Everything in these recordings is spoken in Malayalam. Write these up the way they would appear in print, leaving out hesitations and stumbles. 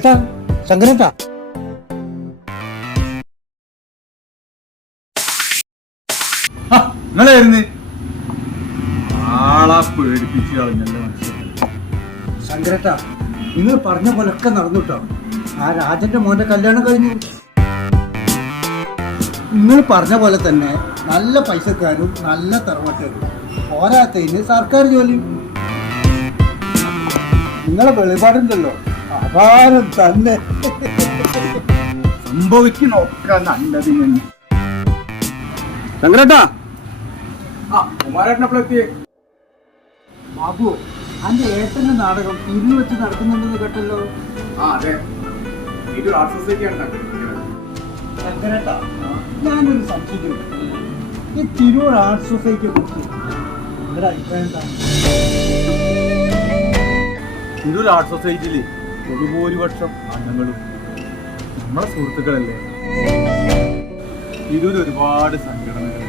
ശങ്കരേട്ടാ, ശങ്കരേട്ടാ, നിങ്ങളായിരുന്നു ആളാ പേടിപ്പിച്ച് കളഞ്ഞല്ലോ മനസ്സിലായി. ശങ്കരേട്ടാ, നിങ്ങൾ പറഞ്ഞ പോലൊക്കെ നടന്നുട്ടോ. ആ രാജന്റെ മോന്റെ കല്യാണം കഴിഞ്ഞു. നിങ്ങൾ പറഞ്ഞ പോലെ തന്നെ നല്ല പൈസക്കാരും നല്ല തറവാട്ടുകാരും, പോരാത്തതിന് സർക്കാർ ജോലി. നിങ്ങളെ വെളിപാടുണ്ടല്ലോ, അപാരം തന്നെ. സംഭവിക്കണൊക്കെ നല്ലതിന് തന്നെ. ശങ്കരേട്ടാ, കുമാരേട്ടനെപ്പോഴെത്തിയേ? ബാബു, അന്റെ ഏട്ടന്റെ നാടകം തിരിഞ്ഞു വെച്ച് നടക്കുന്നുണ്ടെന്ന് കേട്ടല്ലോ. അതെ, ഇത് ആർട്ട് സൊസൈറ്റിയാണ്. ശങ്കരേട്ടാ, ഞാനൊരു സംശയം. ഈ തിരൂർ ആർട്ട് സൊസൈറ്റിയെ കുറിച്ച് നിങ്ങളുടെ അഭിപ്രായം എന്താണ്? തിരൂർ ആർട്ട് സൊസൈറ്റിയിൽ ബഹുഭൂരിപക്ഷം അംഗങ്ങളും നമ്മളെ സുഹൃത്തുക്കളല്ലേ. തിരൂർ ഒരുപാട് സംഘടനകൾ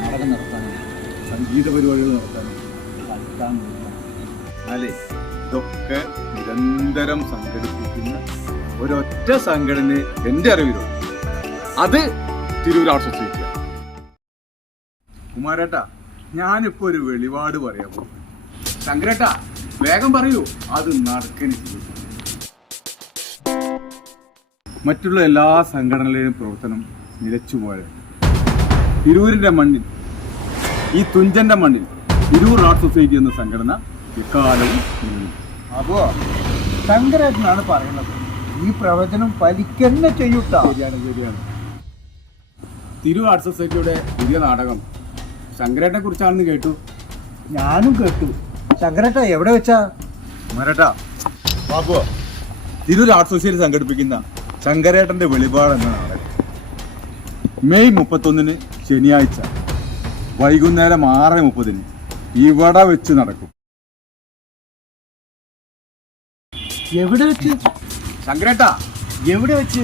നാടകം നടത്താനും സംഗീത പരിപാടികൾ നടത്താനും അല്ലേ, ഇതൊക്കെ നിരന്തരം സംഘടിപ്പിക്കുന്ന ഒരൊറ്റ സംഘടന എൻ്റെ അറിവിലുണ്ട്. അത് തിരൂർ ആർട്ട് സൊസൈറ്റിയാണ്. കുമാരേട്ടാ, ഞാനിപ്പോ ഒരു വെളിപാട് പറയാൻ പോകും. ശങ്കരേട്ടാ, വേഗം പറയൂ, അത് നടക്കരുത്. മറ്റുള്ള എല്ലാ സംഘടനകളുടെയും പ്രവർത്തനം നിലച്ചുപോയത് തിരൂരിന്റെ മണ്ണിൽ, ഈ തുഞ്ചന്റെ മണ്ണിൽ തിരൂർ ആർട്ട് സൊസൈറ്റി എന്ന സംഘടന എക്കാലവും നിലനിൽക്കും. അപ്പോ ശങ്കരേട്ടനാണ് പറയുന്നത്, ഈ പ്രവചനം ഫലിക്കന്നെ ചെയ്യൂട്ടാ. ശരിയാണ്. തിരൂർ ആർട്ട് സൊസൈറ്റിയുടെ പുതിയ നാടകം ശങ്കരേട്ടനെ കുറിച്ചാണെന്ന് കേട്ടു. ഞാനും കേട്ടു. ശങ്കരേട്ട എവിടെ വെച്ചാ? കുമാരേട്ടാ, ബാബു, തിരൂർ ആർട്ട് സൊസൈറ്റി സംഘടിപ്പിക്കുന്ന ശങ്കരേട്ടന്റെ വെളിപാട് എന്ന നാടകം മെയ് 31 ശനിയാഴ്ച വൈകുന്നേരം 6:30 ഇവിടെ വെച്ച് നടക്കും. എവിടെ വെച്ച്? ശങ്കരേട്ടാ, എവിടെ വെച്ച്?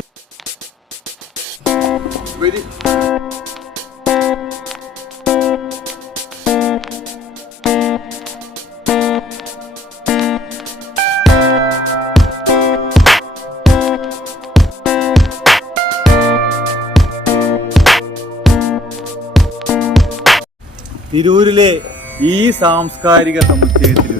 തിരൂരിലെ ഈ സാംസ്കാരിക സമുച്ചയത്തിൽ